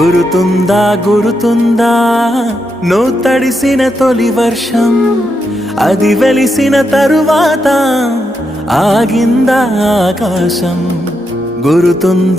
గురుతుందా గురుతుందా నువ్వు తడిసిన తొలి వర్షం, అది వెలిసిన తరువాత ఆగిందా ఆకాశం. గురుతుందా